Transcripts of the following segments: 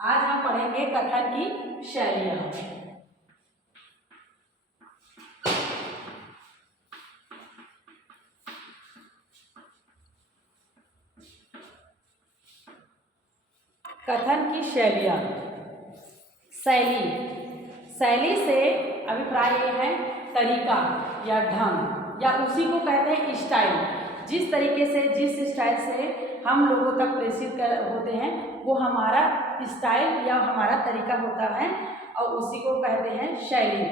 आज हम पढ़ेंगे कथन की शैलियाँ। कथन की शैलियाँ। शैली, शैली से अभिप्राय ये है तरीका या ढंग, या उसी को कहते हैं स्टाइल। जिस तरीके से, जिस स्टाइल से हम लोगों तक प्रेषित होते हैं वो हमारा स्टाइल या हमारा तरीका होता है और उसी को कहते हैं शैली।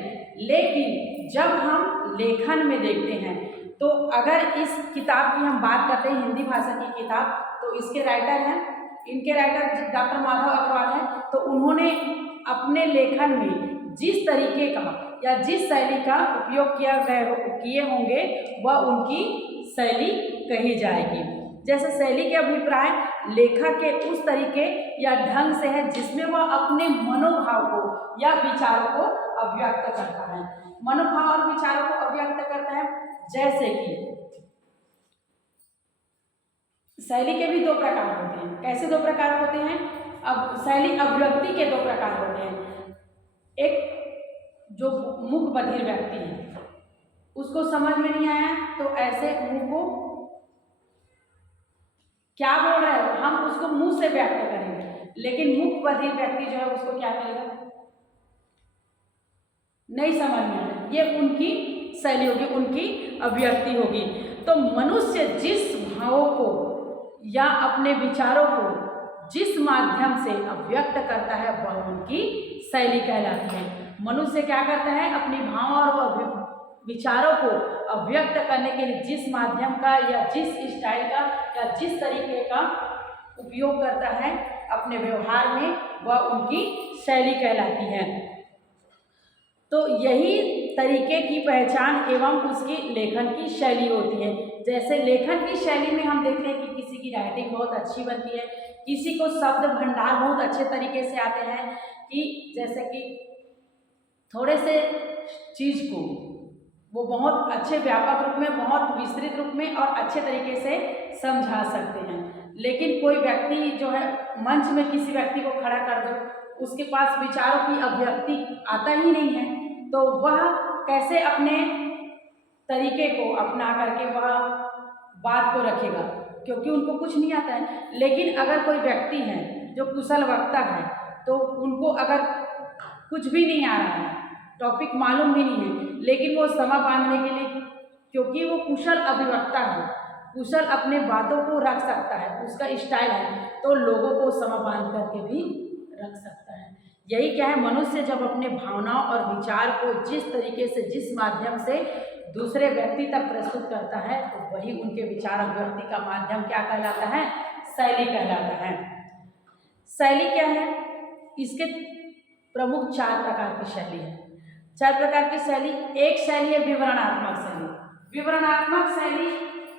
लेकिन जब हम लेखन में देखते हैं तो अगर इस किताब की हम बात करते हैं, हिंदी भाषा की किताब, तो इसके राइटर हैं, इनके राइटर डॉक्टर माधव अग्रवाल हैं। तो उन्होंने अपने लेखन में जिस तरीके का या जिस शैली का उपयोग किए होंगे वह उनकी शैली कही जाएगी। जैसे शैली के अभिप्राय लेखक के उस तरीके या ढंग से है जिसमें वह अपने मनोभाव को या विचारों को अभिव्यक्त करता है। मनोभाव और विचारों को अभिव्यक्त करता है। जैसे कि शैली के भी दो प्रकार होते हैं। कैसे दो प्रकार होते हैं? अब शैली अभिव्यक्ति के दो प्रकार होते हैं। एक जो मूक बधिर व्यक्ति है उसको समझ में नहीं आया तो ऐसे मुंह को क्या बोल रहे हो, हम उसको मुंह से व्यक्त करेंगे। लेकिन मूक बधिर व्यक्ति जो है उसको क्या करेगा, नहीं समझ में आया, ये उनकी शैली होगी, उनकी अभिव्यक्ति होगी। तो मनुष्य जिस भावों को या अपने विचारों को जिस माध्यम से अभिव्यक्त करता है वह उनकी शैली कहलाती है। मनुष्य क्या करता है, अपने भाव और विचारों को अभिव्यक्त करने के लिए जिस माध्यम का या जिस स्टाइल का या जिस तरीके का उपयोग करता है अपने व्यवहार में वह उनकी शैली कहलाती है। तो यही तरीके की पहचान एवं उसकी लेखन की शैली होती है। जैसे लेखन की शैली में हम देखते हैं कि किसी की राइटिंग बहुत अच्छी बनती है, किसी को शब्द भंडार बहुत अच्छे तरीके से आते हैं, कि जैसे कि थोड़े से चीज़ को वो बहुत अच्छे व्यापक रूप में, बहुत विस्तृत रूप में और अच्छे तरीके से समझा सकते हैं। लेकिन कोई व्यक्ति जो है मंच में किसी व्यक्ति को खड़ा कर दो, उसके पास विचारों की अभिव्यक्ति आता ही नहीं है तो वह कैसे अपने तरीके को अपना करके वह बात को रखेगा, क्योंकि उनको कुछ नहीं आता है। लेकिन अगर कोई व्यक्ति है जो कुशल वक्ता है तो उनको अगर कुछ भी नहीं आ रहा है, टॉपिक मालूम भी नहीं है, लेकिन वो समा बांधने के लिए, क्योंकि वो कुशल अभिवक्ता है, कुशल अपने बातों को रख सकता है, उसका स्टाइल है, तो लोगों को समा बांध करके भी रख सकता है। यही क्या है, मनुष्य जब अपने भावनाओं और विचार को जिस तरीके से, जिस माध्यम से दूसरे व्यक्ति तक प्रस्तुत करता है तो वही उनके विचार अभिव्यक्ति का माध्यम क्या कहलाता है, शैली कहलाता है। शैली क्या है, इसके प्रमुख 4 प्रकार की शैली है। 4 प्रकार की शैली। एक शैली है विवरणात्मक शैली। विवरणात्मक शैली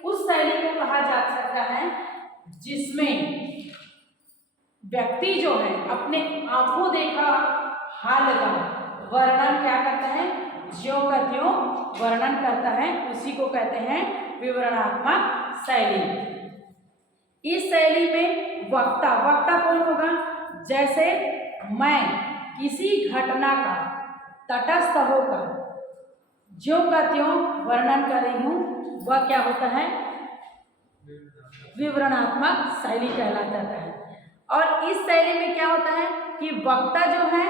उस शैली को कहा जा सकता है जिसमें व्यक्ति जो है अपने आंखों देखा हाल का वर्णन क्या करता है, ज्यों का त्यों वर्णन करता है, उसी को कहते हैं विवरणात्मक शैली। इस शैली में वक्ता कौन होगा? जैसे मैं किसी घटना का तटस्थ होकर ज्यों का त्यों वर्णन कर रही हूँ वह क्या होता है, विवरणात्मक शैली कहलाता है। और इस शैली में क्या होता है कि वक्ता जो है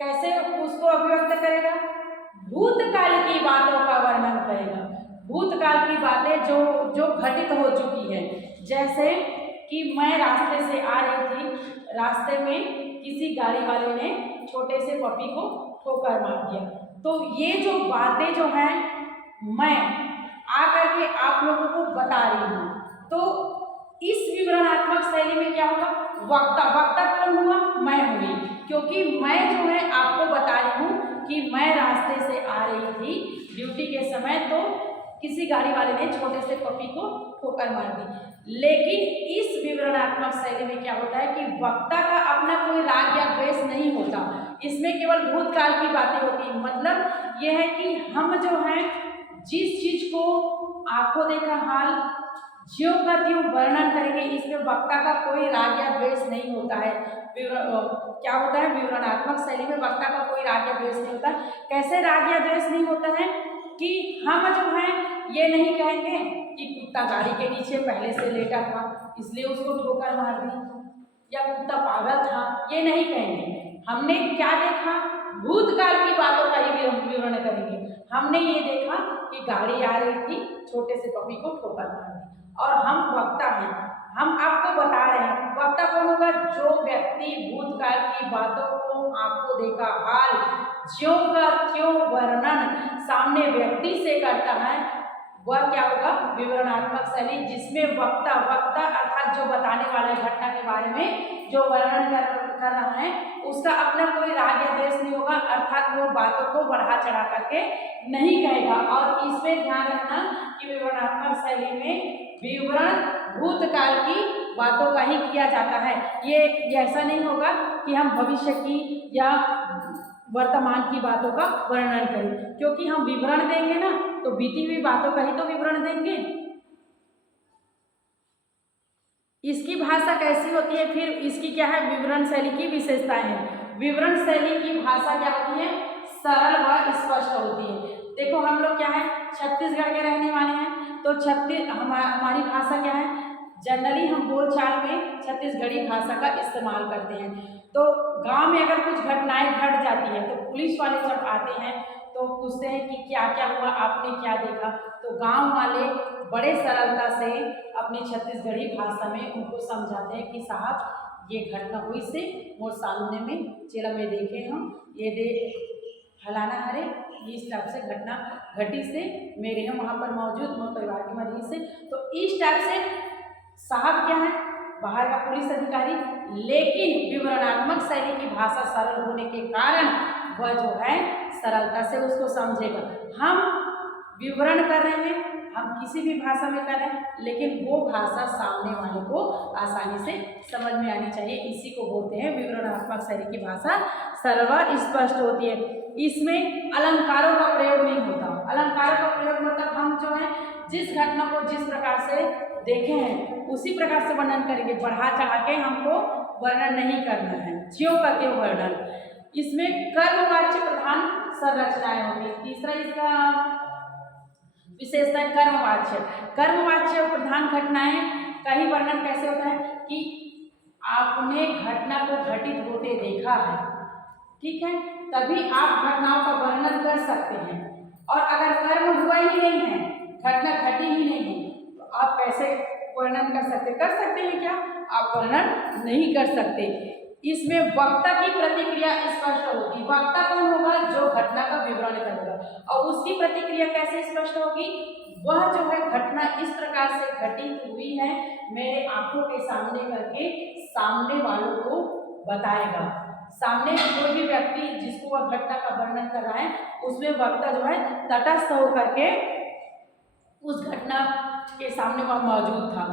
कैसे उसको अभिव्यक्त करेगा, भूतकाल की बातों का वर्णन करेगा। भूतकाल की बातें जो घटित हो चुकी है। जैसे कि मैं रास्ते से आ रही थी, रास्ते में किसी गाड़ी वाले ने छोटे से पपी को ठोकर मार दिया। तो ये जो बातें जो हैं मैं आकर के आप लोगों को बता रही हूँ। तो इस विवरणात्मक शैली में क्या होगा, वक्ता कौन हुआ, मैं हुई, क्योंकि मैं जो है आपको बता रही हूँ कि मैं रास्ते से आ रही थी ड्यूटी के समय, तो किसी गाड़ी वाले ने छोटे से पपी को ठोकर मार दी। लेकिन इस विवरणात्मक शैली में क्या होता है कि वक्ता का अपना कोई राग या द्वेष नहीं होता, इसमें केवल भूतकाल की बातें होती हैं। मतलब यह है कि हम जो है जिस चीज को आंखों देखा हाल ज्यों का त्यों वर्णन करेंगे। इसमें वक्ता का कोई राग या द्वेष नहीं होता है। क्या होता है, विवरणात्मक शैली में वक्ता का कोई राग या द्वेष नहीं होता। कैसे राग या द्वेष नहीं होता है कि हम जो है ये नहीं कहेंगे कि कुत्ता गाड़ी के नीचे पहले से लेटा था इसलिए उसको ठोकर मार दी, या कुत्ता पागल था, ये नहीं कहेंगे। हमने क्या देखा, भूतकाल की बातों का ही विवरण करेंगे। हमने ये देखा कि गाड़ी आ रही थी, छोटे से पपी को ठोकर मार दी, और हम वक्ता हैं, हम आपको बता रहे हैं। वक्ता कौन होगा, जो व्यक्ति भूतकाल की बातों को आंखों देखा हाल ज्यों का त्यों वर्णन सामने व्यक्ति से करता है, वह क्या होगा, विवरणात्मक शैली, जिसमें वक्ता अर्थात जो बताने वाला है घटना के बारे में जो वर्णन कर रहा है उसका अपना कोई राग या द्वेष नहीं होगा, अर्थात वो बातों को बढ़ा चढ़ा करके नहीं कहेगा। और इसमें ध्यान रखना कि विवरणात्मक शैली में विवरण भूतकाल की बातों का ही किया जाता है। ये ऐसा नहीं होगा कि हम भविष्य की या वर्तमान की बातों का वर्णन करें, क्योंकि हम विवरण देंगे ना तो बीती हुई बातों का ही तो विवरण देंगे। इसकी भाषा कैसी होती है, फिर इसकी क्या है, विवरण शैली की विशेषताएं हैं। विवरण शैली की भाषा क्या होती है, सरल व स्पष्ट होती है। देखो हम लोग क्या है, छत्तीसगढ़ के रहने वाले हैं, तो हमारी भाषा क्या है, जनरली हम बोलचाल में छत्तीसगढ़ी भाषा का इस्तेमाल करते हैं। तो गांव में अगर कुछ घटनाएं घट जाती है तो पुलिस वाले जब आते हैं तो पूछते हैं कि क्या क्या हुआ, आपने क्या देखा, तो गांव वाले बड़े सरलता से अपनी छत्तीसगढ़ी भाषा में उनको समझाते हैं कि साहब ये घटना हुई से मोर सामने में चेला में देखे हम ये दे फलाना हरे इस टाइप से घटना घटी से मेरे यहाँ वहाँ पर मौजूद मोर परिवार के मरीज से, तो इस टाइप से साहब क्या है, बाहर का पुलिस अधिकारी, लेकिन विवरणात्मक शैली की भाषा सरल होने के कारण वह जो है सरलता से उसको समझेगा। हम विवरण कर रहे हैं, हम किसी भी भाषा में कर रहे हैं, लेकिन वो भाषा सामने वाले को आसानी से समझ में आनी चाहिए। इसी को बोलते हैं विवरणात्मक शैली की भाषा सरल व स्पष्ट होती है। इसमें अलंकारों का प्रयोग नहीं होता। अलंकारों का प्रयोग मतलब हम जो है जिस घटना को जिस प्रकार से देखे हैं उसी प्रकार से वर्णन करेंगे, बढ़ा चढ़ा के हमको वर्णन नहीं करना है, ज्यों का त्यों वर्णन। इसमें कर्मवाच्य प्रधान संरचनाएं होती है। तीसरा इसका विशेषता कर्मवाच्य। कर्मवाच्य प्रधान घटनाएं का ही वर्णन कैसे होता है कि आपने घटना को घटित होते देखा है, ठीक है, तभी आप घटनाओं का वर्णन कर सकते हैं। और अगर कर्म हुआ ही नहीं है, घटना घटी ही नहीं है, तो आप कैसे वर्णन कर सकते हैं क्या, आप वर्णन नहीं कर सकते। इसमें वक्ता की प्रतिक्रिया स्पष्ट होगी। वक्ता कौन होगा, जो घटना का विवरण करेगा, और उसकी प्रतिक्रिया कैसे स्पष्ट होगी, वह जो है घटना इस प्रकार से घटित हुई है मेरे आंखों के सामने करके सामने वालों को बताएगा। सामने कोई भी व्यक्ति जिसको वह घटना का वर्णन कर रहा है उसमें वक्ता जो है तटस्थ होकर के उस घटना के सामने वह मौजूद था।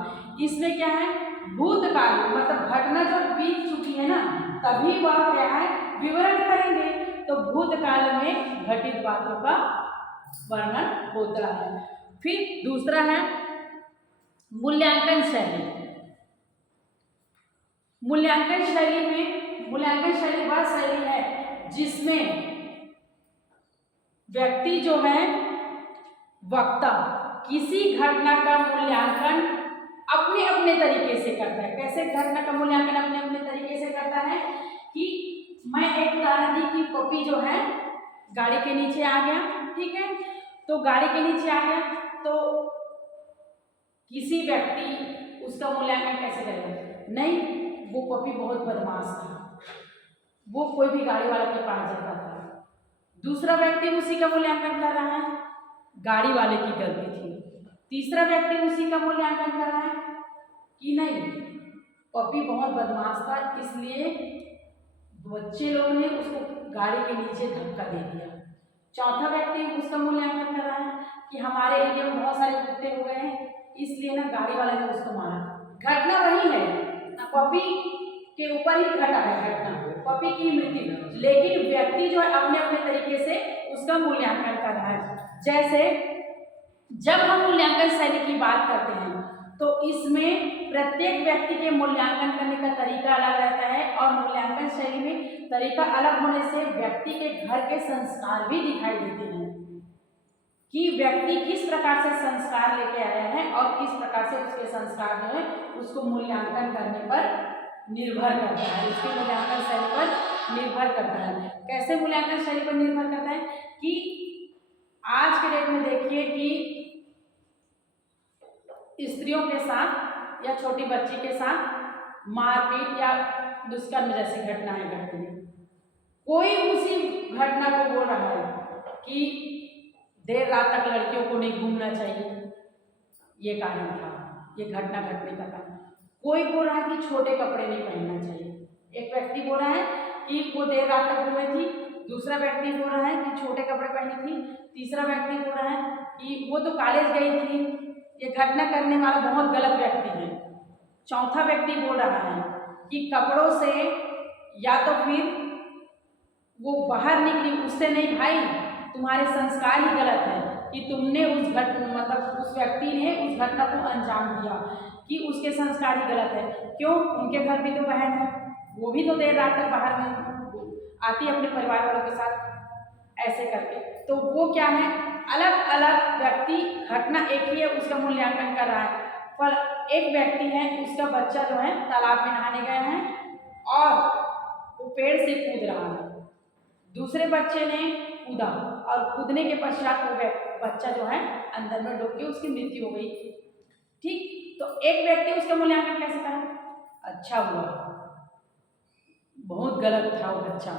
इसमें क्या है, भूतकाल मतलब घटना जो बीत चुकी है ना, तभी वह क्या है विवरण करेंगे, तो भूतकाल में घटित बातों का वर्णन होता है। फिर दूसरा है मूल्यांकन शैली। मूल्यांकन शैली वह शैली है जिसमें व्यक्ति जो है वक्ता किसी घटना का मूल्यांकन अपने अपने तरीके से करता है। कैसे घटना का मूल्यांकन अपने अपने तरीके से करता है कि मैं एक उदाहरण दी कि पपी जो है गाड़ी के नीचे आ गया, ठीक है, तो गाड़ी के नीचे आ गया तो किसी व्यक्ति उसका मूल्यांकन कैसे करेगा, नहीं वो पपी बहुत बदमाश था, वो कोई भी गाड़ी वाले के पास जाता था। दूसरा व्यक्ति उसी का मूल्यांकन कर रहा है, गाड़ी वाले की गलती थी। तीसरा व्यक्ति उसी का मूल्यांकन कर रहा है कि नहीं पपी बहुत बदमाश था, इसलिए बच्चे लोग ने उसको गाड़ी के नीचे धक्का दे दिया। चौथा व्यक्ति उसका मूल्यांकन कर रहा है कि हमारे एरिया में बहुत सारे कुत्ते हो गए हैं, इसलिए ना गाड़ी वाले ने उसको मारा। घटना वही है, पपी के ऊपर ही घटा है घटना, पपी की मृत्यु, लेकिन व्यक्ति जो है अपने अपने तरीके से उसका मूल्यांकन कर रहा है। जैसे जब हम मूल्यांकन शैली की बात करते हैं तो इसमें प्रत्येक व्यक्ति के मूल्यांकन करने का तरीका अलग रहता है और मूल्यांकन शैली में तरीका अलग होने से व्यक्ति के घर के संस्कार भी दिखाई देते हैं कि व्यक्ति किस प्रकार से संस्कार लेके आया है और किस प्रकार से उसके संस्कार जो है उसको मूल्यांकन करने पर निर्भर करता है, उसके मूल्यांकन शैली पर निर्भर करता है। कैसे मूल्यांकन शैली पर निर्भर करता है कि आज के डेट में देखिए कि स्त्रियों के साथ या छोटी बच्ची के साथ मारपीट या दुष्कर्म जैसी घटनाएं घटती हैं। कोई उसी घटना को बोल रहा है कि देर रात तक लड़कियों को नहीं घूमना चाहिए, ये कारण था, ये घटना घटने का कारण। कोई बोल रहा है कि छोटे कपड़े नहीं पहनना चाहिए, एक व्यक्ति बोल रहा है कि वो देर रात तक घूमे थी, दूसरा व्यक्ति बोल रहा है कि छोटे कपड़े पहनी थी, तीसरा व्यक्ति बोल रहा है कि वो तो कॉलेज गई थी, ये घटना करने वाला बहुत गलत व्यक्ति है। चौथा व्यक्ति बोल रहा है कि कपड़ों से या तो फिर वो बाहर निकली, उससे नहीं भाई, तुम्हारे संस्कार ही गलत है कि तुमने उस मतलब उस व्यक्ति ने उस घटना को अंजाम दिया कि उसके संस्कार ही गलत है। क्यों? उनके घर भी तो बहन है, वो भी तो देर रात तक बाहर में आती है अपने परिवार वालों के साथ, ऐसे करके। तो वो क्या है, अलग अलग व्यक्ति, घटना एक ही है, उसका मूल्यांकन कर रहा है। पर एक व्यक्ति है, उसका बच्चा जो है तालाब में नहाने गया है और वो पेड़ से कूद रहा है, दूसरे बच्चे ने कूदा और कूदने के पश्चात वो बच्चा जो है अंदर में डूब के उसकी मृत्यु हो गई। ठीक, तो एक व्यक्ति उसका मूल्यांकन कैसे करें, अच्छा हुआ, बहुत गलत था वो बच्चा।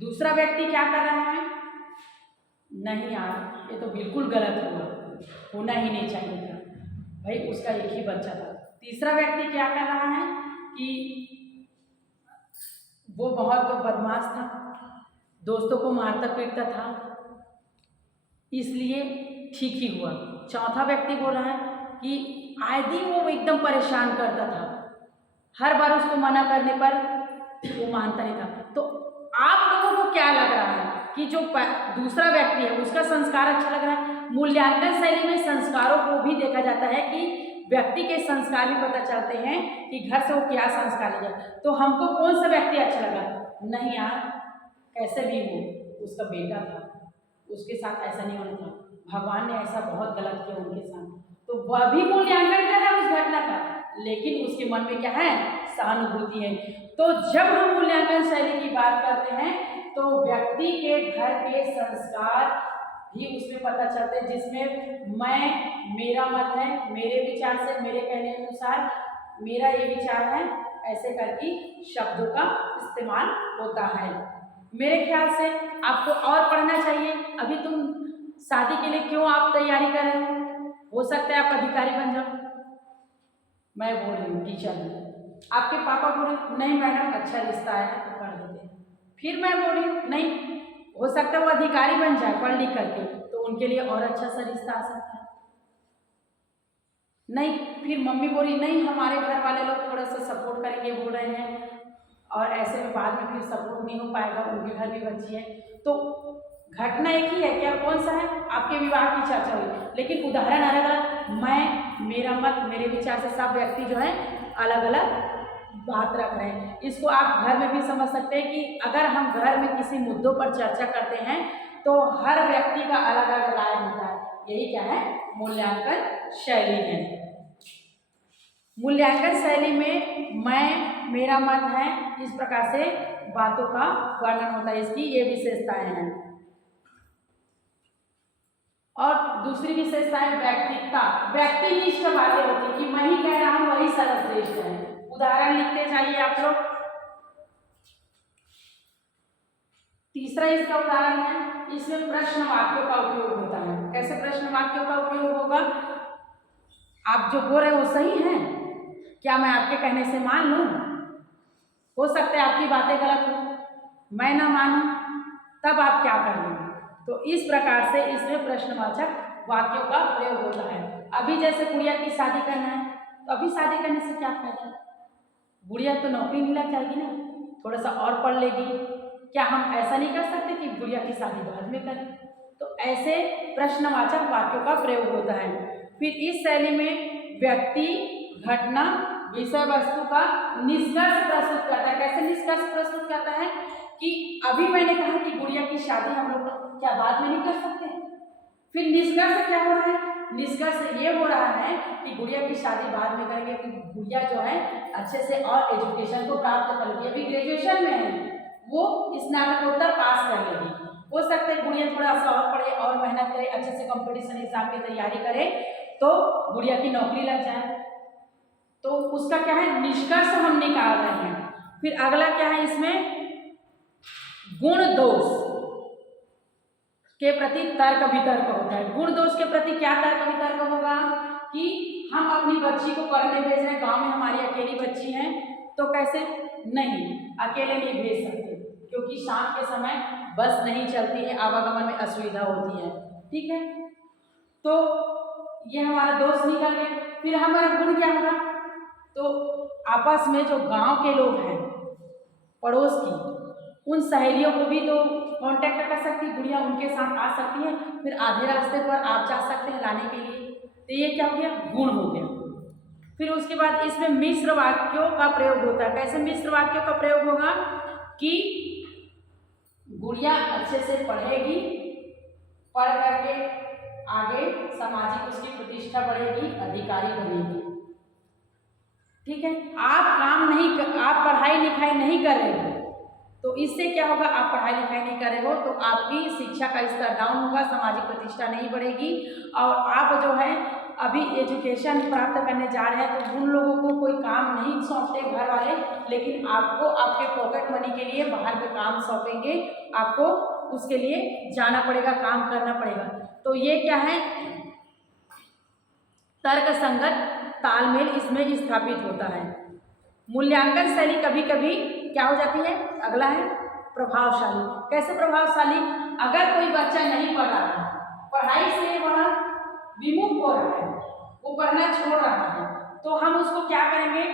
दूसरा व्यक्ति क्या कर रहा है, नहीं यार ये तो बिल्कुल गलत हुआ, होना ही नहीं चाहिए था, भाई उसका एक ही बच्चा था। तीसरा व्यक्ति क्या कर रहा है कि वो बहुत बदमाश था, दोस्तों को मारता पीटता था, इसलिए ठीक ही हुआ। चौथा व्यक्ति बोल रहा है कि आए दिन वो एकदम परेशान करता था, हर बार उसको मना करने पर वो मानता नहीं था। तो आप लोगों को क्या लग रहा है कि जो दूसरा व्यक्ति है उसका संस्कार अच्छा लग रहा है? मूल्यांकन शैली में संस्कारों को भी देखा जाता है कि व्यक्ति के संस्कार भी पता चलते हैं कि घर से वो क्या संस्कार लिया। तो हमको कौन सा व्यक्ति अच्छा लगा? नहीं यार, कैसे भी हो, उसका बेटा था, उसके साथ ऐसा नहीं होना था, भगवान ने ऐसा बहुत गलत किया उनके साथ, तो वह भी मूल्यांकन कर रहा है उस घटना का, लेकिन उसके मन में क्या है, सहानुभूति है। तो जब हम मूल्यांकन शैली की बात करते हैं तो व्यक्ति के घर के संस्कार भी उसमें पता चलते हैं, जिसमें मैं, मेरा मत है, मेरे विचार से, मेरे कहने अनुसार मेरा ये विचार है, ऐसे करके शब्दों का इस्तेमाल होता है। मेरे ख्याल से आपको और पढ़ना चाहिए। अभी तुम शादी के लिए क्यों आप तैयारी कर रहे हो सकता है आप अधिकारी बन जाओ। मैं बोल रही हूँ टीचर हूँ, आपके पापा बोल रहे नहीं मैडम अच्छा रिश्ता है तो कर देते हैं, फिर मैं बोल रही हूँ नहीं, हो सकता है वो अधिकारी बन जाए पढ़ लिख करके, तो उनके लिए और अच्छा सा रिश्ता आ सकता है। नहीं, फिर मम्मी बोली नहीं हमारे घर वाले लोग थोड़ा सा सपोर्ट करेंगे बोल रहे हैं, और ऐसे में बाद में फिर सपोर्ट नहीं हो पाएगा, उनके घर भी बच्ची है। तो घटना एक ही है क्या, कौन सा है, आपके विवाह की चर्चा हुई, लेकिन उदाहरण अलग अलग, मैं, मेरा मत, मेरे विचार से सब व्यक्ति जो है अलग अलग बात रख रहे हैं। इसको आप घर में भी समझ सकते हैं कि अगर हम घर में किसी मुद्दों पर चर्चा करते हैं तो हर व्यक्ति का अलग अलग राय होता है। यही क्या है, मूल्यांकन शैली है। मूल्यांकन शैली में मैं, मेरा मत है, इस प्रकार से बातों का वर्णन होता है, इसकी ये विशेषताएं हैं। और दूसरी विशेषता है व्यक्तित्व, व्यक्तिनिष्ठ बातें होती है कि मैं ही कह रहा हूँ वही सर्वश्रेष्ठ है। उदाहरण लिखते जाइए आप लोग। तीसरा इसका उदाहरण है, इसमें प्रश्न वाक्यों का उपयोग होता है। कैसे प्रश्न वाक्यों का उपयोग होगा, आप जो बोल रहे हो वो सही है क्या, मैं आपके कहने से मान लूं, हो सकता है आपकी बातें गलत हो, मैं ना मानूं, तब आप क्या कर लेंगे। तो इस प्रकार से इसमें प्रश्नवाचक वाक्यों का प्रयोग होता है। अभी जैसे गुड़िया की शादी करना है, तो अभी शादी करने से क्या फायदा, गुड़िया तो नौकरी मिलना चाहिए ना, थोड़ा सा और पढ़ लेगी, क्या हम ऐसा नहीं कर सकते कि गुड़िया की शादी बाद में करें। तो ऐसे प्रश्नवाचक वाक्यों का प्रयोग होता है। फिर इस शैली में व्यक्ति घटना विषय वस्तु का निष्कर्ष प्रस्तुत करता है। कैसे निष्कर्ष प्रस्तुत करता है कि अभी मैंने कहा कि गुड़िया की शादी हम लोग क्या बाद में नहीं कर सकते, फिर निष्कर्ष क्या हो रहा है, निष्कर्ष ये हो रहा है कि गुड़िया की शादी बाद में करेंगे कि गुड़िया जो है अच्छे से और एजुकेशन को प्राप्त कर लेगी। अभी ग्रेजुएशन में है, वो स्नातकोत्तर पास कर लेगी, हो सकता है गुड़िया थोड़ा सा और पढ़े और मेहनत करे, अच्छे से कंपटीशन एग्जाम की तैयारी करे तो गुड़िया की नौकरी लग जाए। तो उसका क्या है, निष्कर्ष हम निकाल रहे हैं। फिर अगला क्या है, इसमें गुण दोष के प्रति तर्क वितर्क होता है। गुण दोष के प्रति क्या तर्क वितर्क होगा कि हम अपनी बच्ची को पढ़ने भेज रहे हैं, गांव में हमारी अकेली बच्ची है तो कैसे, नहीं अकेले नहीं भेज सकते क्योंकि शाम के समय बस नहीं चलती है, आवागमन में असुविधा होती है, ठीक है। तो ये हमारा दोष निकल गया। फिर हमारा गुण क्या होगा, तो आपस में जो गांव के लोग हैं पड़ोस की, उन सहेलियों को भी तो कांटेक्ट कर सकती है गुड़िया, उनके साथ आ सकती है, फिर आधे रास्ते पर आप जा सकते हैं लाने के लिए। तो ये क्या हो गया, गुण हो गया। फिर उसके बाद इसमें मिश्र वाक्यों का प्रयोग होता है। कैसे मिश्र वाक्यों का प्रयोग होगा कि गुड़िया अच्छे से पढ़ेगी, पढ़ करके आगे सामाजिक उसकी प्रतिष्ठा बढ़ेगी, अधिकारी बनेगी, ठीक है। आप पढ़ाई लिखाई नहीं कर रहे हो तो इससे क्या होगा, आप पढ़ाई लिखाई नहीं कर रहे हो तो आपकी शिक्षा का स्तर डाउन होगा, सामाजिक प्रतिष्ठा नहीं बढ़ेगी, और आप जो है अभी एजुकेशन प्राप्त करने जा रहे हैं तो उन लोगों को कोई काम नहीं सौंपते घर वाले, लेकिन आपको आपके पॉकेट मनी के लिए बाहर के काम सौंपेंगे, आपको उसके लिए जाना पड़ेगा, काम करना पड़ेगा। तो ये क्या है, तर्क संगत तालमेल इसमें स्थापित होता है। मूल्यांकन शैली कभी कभी क्या हो जाती है, अगला है प्रभावशाली। कैसे प्रभावशाली, अगर कोई बच्चा नहीं पढ़ रहा है, पढ़ाई से वह विमुख हो रहा है, वो पढ़ना छोड़ रहा है, तो हम उसको क्या करेंगे,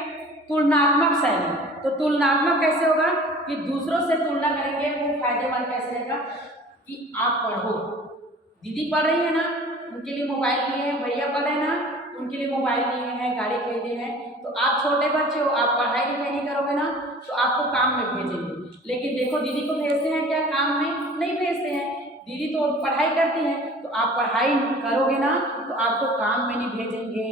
तुलनात्मक शैली। तो तुलनात्मक कैसे होगा कि दूसरों से तुलना करेंगे, वो फायदेमंद कैसे रहेगा कि आप पढ़ो, दीदी पढ़ रही है ना, उनके लिए मोबाइल लिए हैं, भैया पढ़ रहे हैं ना, उनके लिए मोबाइल लिए हैं, गाड़ी खरीदे हैं, तो आप छोटे बच्चे हो, आप पढ़ाई लिखाई नहीं करोगे ना तो आपको काम में भेजेंगे। लेकिन देखो दीदी को भेजते हैं क्या, काम में नहीं भेजते हैं, दीदी तो पढ़ाई करती है, तो आप पढ़ाई करोगे ना तो आपको काम में नहीं भेजेंगे,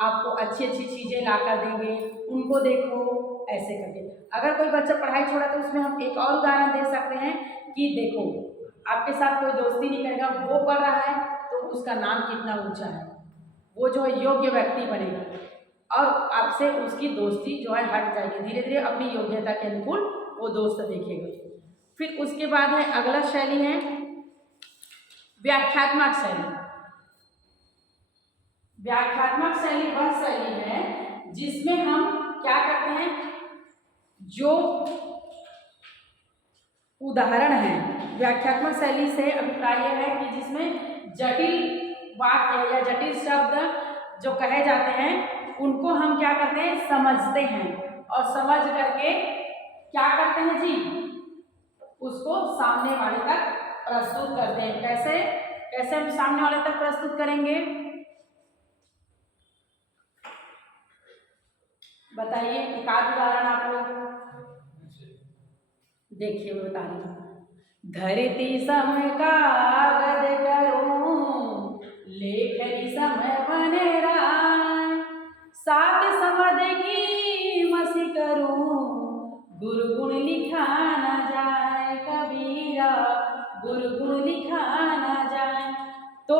आपको अच्छी अच्छी चीज़ें ला कर देंगे, उनको देखो ऐसे करके। अगर कोई बच्चा पढ़ाई छोड़ा तो उसमें हम एक और उदाहरण दे सकते हैं कि देखो आपके साथ कोई दोस्ती नहीं करेगा, वो पढ़ रहा है तो उसका नाम कितना ऊंचा है, वो जो है योग्य व्यक्ति बनेगा और आपसे उसकी दोस्ती जो है हट जाएगी, धीरे धीरे अपनी योग्यता के अनुकूल वो दोस्त देखेगा। फिर उसके बाद है अगला शैली है व्याख्यात्मक शैली। व्याख्यात्मक शैली वह शैली है जिसमें हम क्या करते हैं, जो उदाहरण है, व्याख्यात्मक शैली से अभिप्राय यह है कि जिसमें जटिल वाक्य या जटिल शब्द जो कहे जाते हैं उनको हम क्या करते हैं, समझते हैं, और समझ करके क्या करते हैं जी, उसको सामने वाले तक प्रस्तुत करते हैं। कैसे कैसे हम सामने वाले तक प्रस्तुत करेंगे, बताइए, एक आध उदाहरण आप लोग देखिए, बता रही, धरती सम कागज करूं, लेखनी समय बने राय, सात समद की मसी करूं, गुरु गुण लिखा न जाए कबीरा, गुरु गुण लिखा न जाए। तो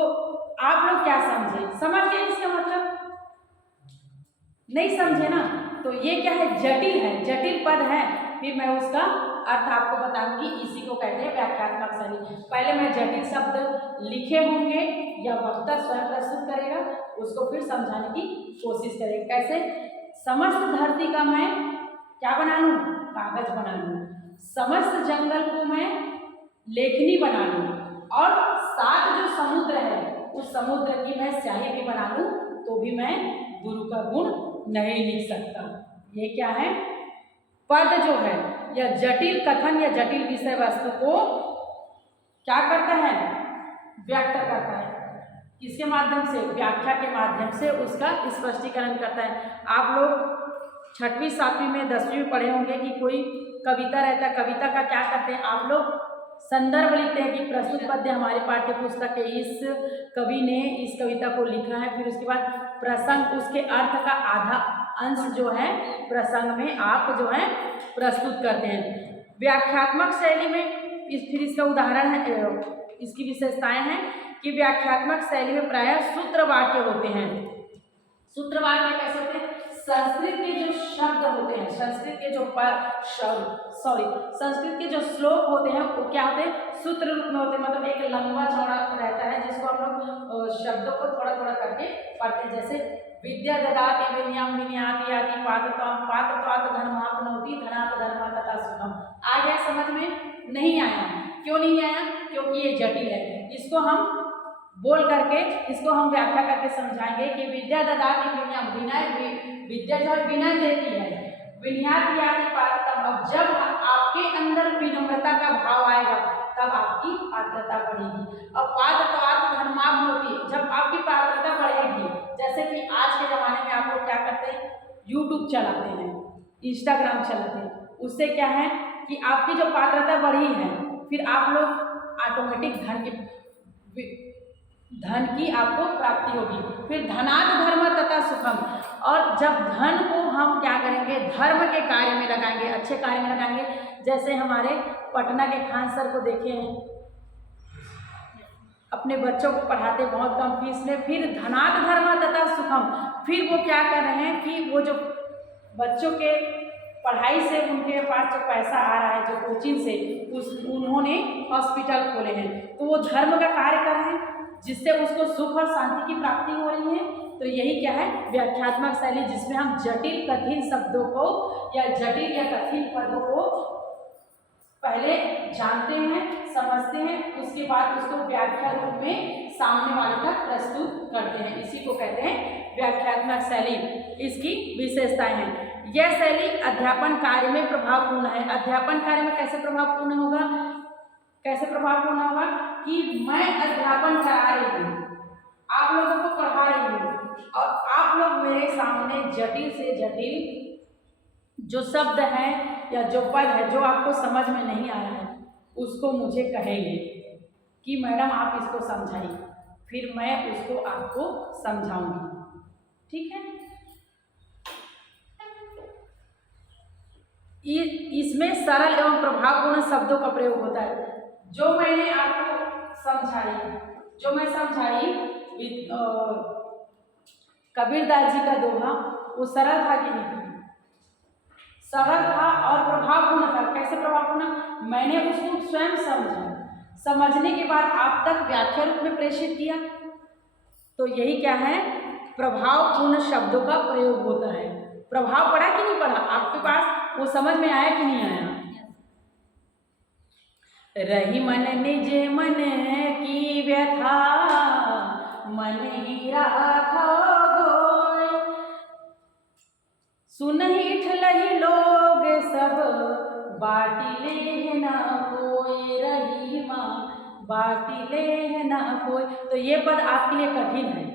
आप लोग क्या समझे, समझ गए इसका मतलब, नहीं समझे ना, तो ये क्या है, जटिल है, जटिल पद है, फिर मैं उसका अर्थ आपको बताऊंगी, इसी को कहते हैं व्याख्यात्मक शैली। पहले मैं जटिल शब्द लिखे होंगे या वक्ता स्वयं प्रस्तुत करेगा, उसको फिर समझाने की कोशिश करेगा। कैसे, समस्त धरती का मैं क्या बना लूँ, कागज बना लूँ, समस्त जंगल को मैं लेखनी बना लूँ, और सात जो समुद्र है उस समुद्र की मैं स्याही भी बना लूँ, तो भी मैं गुरु का गुण नहीं लिख सकता। ये क्या है, पद जो है या जटिल कथन या जटिल विषय वस्तु को क्या करता है, व्यक्त करता है। किसके माध्यम से? व्याख्या के माध्यम से उसका स्पष्टीकरण करता है। आप लोग 6वीं 7वीं में 10वीं में पढ़े होंगे कि कोई कविता रहता है, कविता का क्या करते हैं आप लोग? संदर्भ लिखते हैं कि प्रस्तुत पद्य हमारे पाठ्य पुस्तक के इस कवि ने इस कविता को लिखा है। फिर उसके बाद प्रसंग, उसके अर्थ का आधा अंश जो है प्रसंग में आप जो है प्रस्तुत करते हैं। व्याख्यात्मक शैली में फिर इसका उदाहरण है, इसकी विशेषताएं हैं कि व्याख्यात्मक शैली में प्रायः सूत्र वाक्य होते हैं। सूत्र वाक्य कैसे होते हैं? संस्कृत के जो शब्द होते हैं, संस्कृत के जो संस्कृत के जो श्लोक होते हैं वो क्या होते हैं? सूत्र रूप में होते हैं। मतलब एक लंबा चौड़ा रहता है जिसको हम लोग शब्दों को थोड़ा थोड़ा करके पढ़ते हैं। जैसे विद्या ददाति विनयम विनयाति याति पात्रत्वम पात्रत्वात् धर्माप्नोति धनात् धर्मा तथा सुखम। आ गया समझ में? नहीं आया? क्यों नहीं आया? क्योंकि ये जटिल है। इसको हम बोल करके, इसको हम व्याख्या करके समझाएंगे कि विद्या ददाति विनयम, विनय, विद्या जो है विनय देती है, विनयाति याति पात्रत्वम। अब जब आपके अंदर विनम्रता का भाव आएगा तब आपकी पात्रता बढ़ेगी। अब पात्रत्वात् धर्माप्नोति, जब आपकी पात्रता बढ़ेगी, जैसे कि आज के ज़माने में आप लोग क्या करते हैं? यूट्यूब चलाते हैं, इंस्टाग्राम चलाते हैं, उससे क्या है कि आपकी जो पात्रता बढ़ी है, फिर आप लोग ऑटोमेटिक धन की आपको प्राप्ति होगी। फिर धनात् धर्म तथा सुखम, और जब धन को हम क्या करेंगे? धर्म के कार्य में लगाएंगे, अच्छे कार्य में लगाएंगे। जैसे हमारे पटना के खान सर को देखे हैं, अपने बच्चों को पढ़ाते बहुत कम फीस में। फिर धनात् धर्म तथा सुखम, फिर वो क्या कर रहे हैं कि वो जो बच्चों के पढ़ाई से उनके पास जो पैसा आ रहा है, जो कोचिंग से, उन्होंने हॉस्पिटल खोले हैं, तो वो धर्म का कार्य कर रहे हैं जिससे उसको सुख और शांति की प्राप्ति हो रही है। तो यही क्या है? व्याख्यात्मक शैली, जिसमें हम जटिल कठिन शब्दों को या जटिल या कठिन पदों को पहले जानते हैं, समझते हैं, उसके बाद उसको व्याख्या रूप में सामने वाले तक प्रस्तुत करते हैं। इसी को कहते हैं व्याख्यात्मक शैली। इसकी विशेषताएं हैं। यह शैली अध्यापन कार्य में प्रभावपूर्ण है। अध्यापन कार्य में कैसे प्रभावपूर्ण होगा? कैसे प्रभावपूर्ण होगा कि मैं अध्यापन करा रही हूँ, आप लोगों को पढ़ा रही हूँ, और आप लोग मेरे सामने जटिल से जटिल जो शब्द है या जो पद है जो आपको समझ में नहीं आ रहा है, उसको मुझे कहेंगे कि मैडम आप इसको समझाइए, फिर मैं उसको आपको समझाऊंगी। ठीक है? इसमें सरल एवं प्रभावपूर्ण शब्दों का प्रयोग होता है। जो मैंने आपको समझाई, जो मैं समझाई कबीरदास जी का दोहा, वो सरल था कि नहीं? सरल था और प्रभावपूर्ण था। कैसे प्रभावपूर्ण? मैंने उसको स्वयं समझा, समझने के बाद आप तक व्याख्या रूप में प्रेषित किया। तो यही क्या है? प्रभावपूर्ण शब्दों का प्रयोग होता है। प्रभाव पड़ा कि नहीं पड़ा आपके पास? वो समझ में आया कि नहीं आया? रही मन निज मन की व्यथा, मन ही राखो गोय, सुनहि ठलहि लोग सब, बाटी ले न कोई, रही माँ बाटी ले न कोई। तो ये पद आपके लिए कठिन है,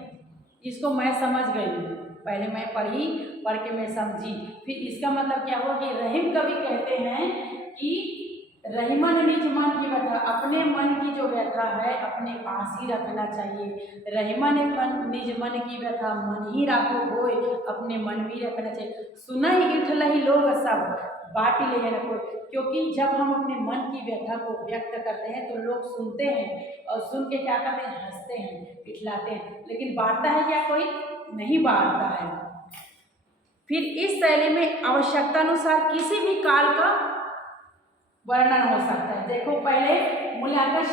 इसको मैं समझ गई हूँ, पहले मैं पढ़ के मैं समझी। फिर इसका मतलब क्या हुआ कि रहीम कवि कहते हैं कि रहीमन निज मन की व्यथा, अपने मन की जो व्यथा है अपने पास ही रखना चाहिए। रहीमन निज मन की व्यथा, मन ही राखो होय, अपने मन में ही रखना चाहिए। सुनहि इठलहि लोग सब, बाटी ले न कोई। क्योंकि जब हम अपने मन की व्यथा को व्यक्त करते हैं तो लोग सुनते हैं, और सुन के क्या करते हैं? हंसते हैं, इठलाते हैं, लेकिन बांटता है क्या? कोई नहीं बांटता है। फिर इस शैली में आवश्यकता अनुसार किसी भी काल का वर्णन हो सकता है। देखो, पहले मूल्यांकन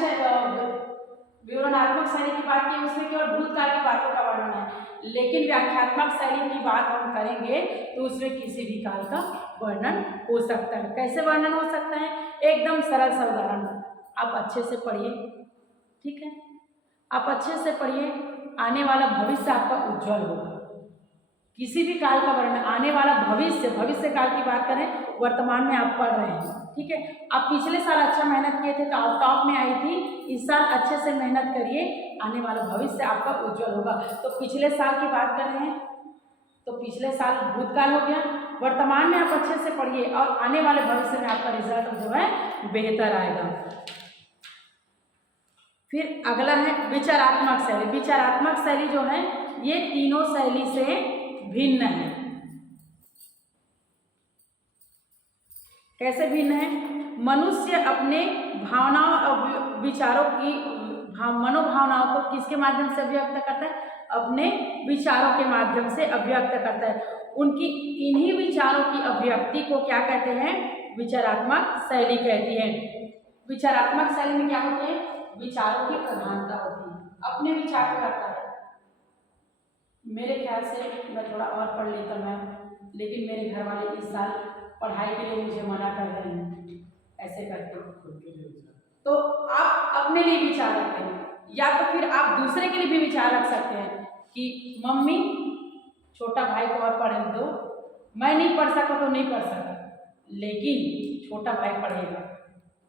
विवरणात्मक शैली की बात की, उसमें केवल भूतकाल की बातों का वर्णन है, लेकिन व्याख्यात्मक शैली की बात हम करेंगे तो उसमें किसी भी काल का वर्णन हो सकता है। कैसे वर्णन हो सकता है? एकदम सरल सा उदाहरण, आप अच्छे से पढ़िए। ठीक है? आप अच्छे से पढ़िए, आने वाला भविष्य आपका उज्जवल होगा। किसी भी काल का वर्णन, आने वाला भविष्य, भविष्य काल की बात करें, वर्तमान में आप पढ़ रहे हैं, ठीक है। आप पिछले साल अच्छा मेहनत किए थे तो आप टॉप में आई थी, इस साल अच्छे से मेहनत करिए, आने वाला भविष्य आपका उज्जवल होगा। तो पिछले साल की बात कर रहे हैं तो पिछले साल भूतकाल हो गया, वर्तमान में आप अच्छे से पढ़िए और आने वाले भविष्य में आपका रिजल्ट जो है बेहतर आएगा। फिर अगला है विचारात्मक शैली। विचारात्मक शैली जो है ये तीनों शैली से भिन्न है। कैसे भिन्न है? मनुष्य अपने भावनाओं और विचारों की मनोभावनाओं को किसके माध्यम से अभिव्यक्त करता है? अपने विचारों के माध्यम से अभिव्यक्त करता है। उनकी इन्हीं विचारों की अभिव्यक्ति को क्या कहते हैं? विचारात्मक शैली कहती है। विचारात्मक शैली में क्या होती है? विचारों की प्रधानता होती है, अपने विचार करता है। मेरे ख्याल से मैं थोड़ा और पढ़ लेता मैं, लेकिन मेरे घर वाले इस साल पढ़ाई के लिए मुझे मना कर रहे हैं ऐसे करके। तो आप अपने लिए विचार रखते हैं, या तो फिर आप दूसरे के लिए भी विचार रख सकते हैं कि मम्मी छोटा भाई को और पढ़ने दो, मैं नहीं पढ़ सका तो नहीं पढ़ सका, लेकिन छोटा भाई पढ़ेगा।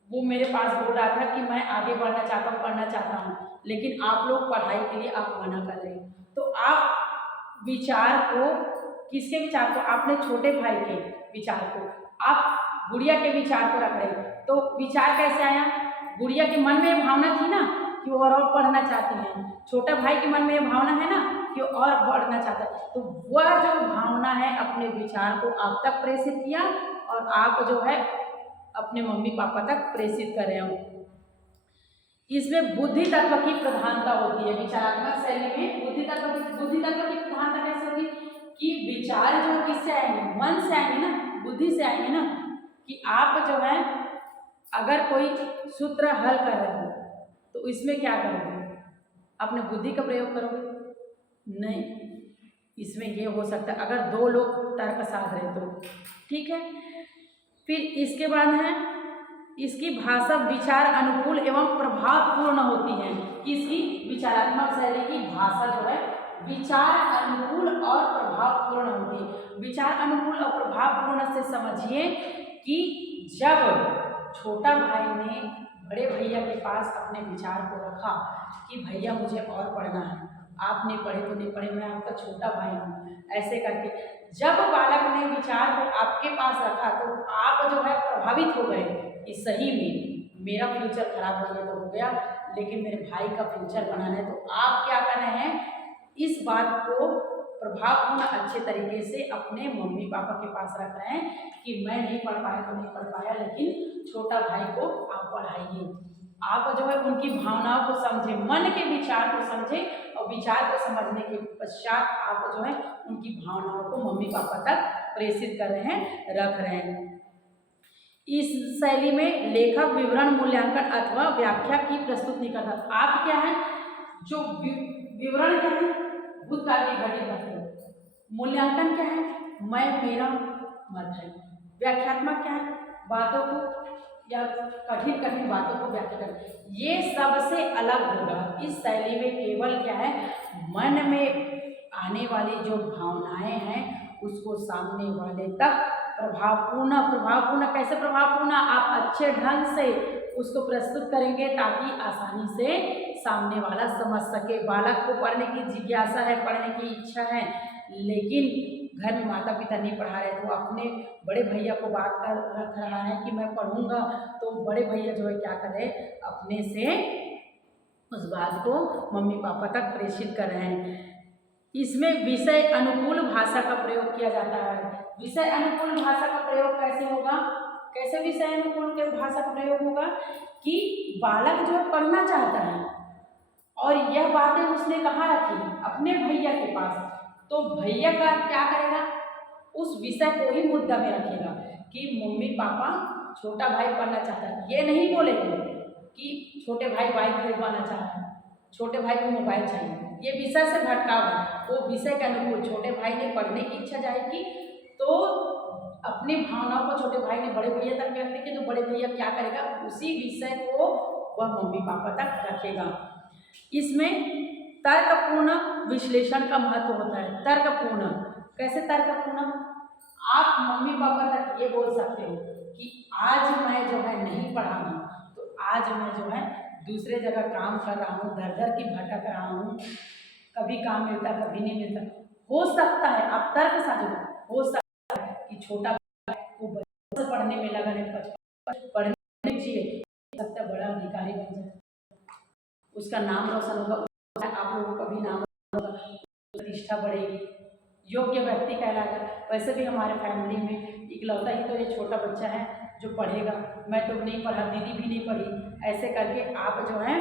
वो मेरे पास बोल रहा था कि मैं आगे बढ़ना चाहता हूँ, पढ़ना चाहता हूँ, लेकिन आप लोग पढ़ाई के लिए आप मना कर रहे हैं। तो आप विचार को, किसके विचार को? आपने छोटे भाई के विचार को, आप गुड़िया के विचार को रख रहे। तो विचार कैसे आया? गुड़िया के मन में ये भावना थी ना कि वो और पढ़ना चाहती है, छोटा भाई के मन में ये भावना है ना कि और पढ़ना चाहता है। तो वह जो भावना है अपने विचार को आप तक प्रेषित किया और आप जो है अपने मम्मी पापा तक प्रेषित कर रहे हो। इसमें बुद्धि तत्व की प्रधानता होती है। विचारात्मक शैली में बुद्धि तत्व की प्रधानता कैसे होगी? कि विचार जो किससे आएंगे? मन से आएंगे ना, बुद्धि से आएंगे ना। कि आप जो है अगर कोई सूत्र हल कर रहे हो तो इसमें क्या करोगे? अपने बुद्धि का प्रयोग करोगे? नहीं, इसमें ये हो सकता है अगर दो लोग तर्क साध रहे तो, ठीक है। फिर इसके बाद है इसकी भाषा विचार अनुकूल एवं प्रभावपूर्ण होती है। इसकी विचारात्मक शैली की भाषा जो है विचार अनुकूल और प्रभावपूर्ण होती है। विचार अनुकूल और प्रभावपूर्ण से समझिए कि जब छोटा भाई ने बड़े भैया के पास अपने विचार को रखा कि भैया मुझे और पढ़ना है, आप नहीं पढ़े तो नहीं पढ़े, मैं आपका छोटा भाई हूँ, ऐसे करके जब बालक ने विचार को आपके पास रखा तो आप जो है प्रभावित हो गए कि सही में मेरा फ्यूचर खराब हो गया तो हो गया, लेकिन मेरे भाई का फ्यूचर बनाना है। तो आप क्या कर रहे हैं? इस बात को प्रभावपूर्ण अच्छे तरीके से अपने मम्मी पापा के पास रख रहे हैं कि मैं नहीं पढ़ पाया तो नहीं पढ़ पाया, लेकिन छोटा भाई को आप पढ़ाइए। आप जो है उनकी भावनाओं को समझे, मन के विचार को समझे और विचार को समझने के पश्चात आप जो है उनकी भावनाओं को मम्मी पापा तक प्रेषित कर रहे हैं, रख रहे हैं। इस शैली में लेखक विवरण, मूल्यांकन अथवा व्याख्या की प्रस्तुत नहीं करता। आप क्या है? जो विवरण क्या है? भूतकाल की घटित घटना। मूल्यांकन क्या है? मैं मेरा मत है। व्याख्यात्मक क्या है? बातों को या कठिन कठिन बातों को व्याख्या करना। ये सबसे अलग होगा। इस शैली में केवल क्या है? मन में आने वाली जो भावनाएं हैं उसको सामने वाले तक प्रभावपूर्ण कैसे प्रभावपूर्ण? आप अच्छे ढंग से उसको प्रस्तुत करेंगे ताकि आसानी से सामने वाला समझ सके। बालक को पढ़ने की जिज्ञासा है, पढ़ने की इच्छा है, लेकिन घर में माता पिता नहीं पढ़ा रहे तो अपने बड़े भैया को बात कर रख रहा है कि मैं पढ़ूंगा, तो बड़े भैया जो है क्या करें? अपने से उस बात को मम्मी पापा तक प्रेषित कर रहे हैं। इसमें विषय अनुकूल भाषा का प्रयोग किया जाता है। विषय अनुकूल भाषा का प्रयोग कैसे होगा? कैसे विषय अनुकूल के भाषा का प्रयोग होगा? कि बालक जो पढ़ना चाहता है और यह बातें उसने कहाँ रखी? अपने भैया के पास। तो भैया का क्या करेगा? उस विषय को ही मुद्दा में रखेगा कि मम्मी पापा छोटा भाई पढ़ना चाहता है। ये नहीं बोलेंगे कि छोटे भाई बाइक खरीदवाना चाहता है, छोटे भाई को मोबाइल चाहिए। ये विषय से भटकाव है। वो विषय के अनुकूल छोटे भाई ने पढ़ने की इच्छा जाहिर की तो अपनी भावनाओं को छोटे भाई ने बड़े भैया तक व्यक्त की, तो बड़े भैया क्या करेगा? उसी विषय को वह मम्मी पापा तक रखेगा। इसमें तर्कपूर्ण विश्लेषण का महत्व होता है। तर्कपूर्ण कैसे तर्कपूर्ण? आप मम्मी पापा तक ये बोल सकते हो कि आज मैं जो है नहीं पढ़ा हूँ, तो आज मैं जो है दूसरे जगह काम कर रहा हूँ, दर दर की भटक रहा हूँ, कभी काम मिलता कभी नहीं मिलता। हो सकता है, आप तर्क साझो, हो सकता है कि छोटा वो बच्चे से पढ़ने में लगा नहीं, पढ़ने चाहिए, सकता है बड़ा अधिकारी बन जाए, उसका नाम रोशन होगा, आप लोगों का भी नाम होगा, प्रतिष्ठा बढ़ेगी, योग्य व्यक्ति कहलाएगा। वैसे भी हमारे फैमिली में इकलौता ही तो ये छोटा बच्चा है जो पढ़ेगा, मैं तो नहीं पढ़ा, दीदी भी नहीं पढ़ी, ऐसे करके आप जो है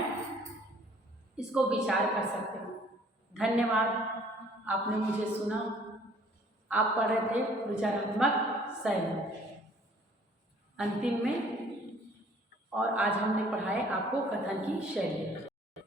इसको विचार कर सकते हो। धन्यवाद, आपने मुझे सुना। आप पढ़ रहे थे विचारात्मक शैली अंतिम में, और आज हमने पढ़ाए आपको कथन की शैली।